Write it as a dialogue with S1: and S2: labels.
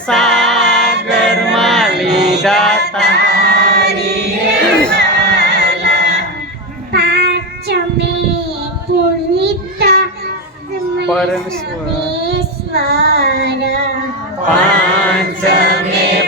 S1: સાગરમાં લીધા પરમેશ્વર
S2: પાંચમે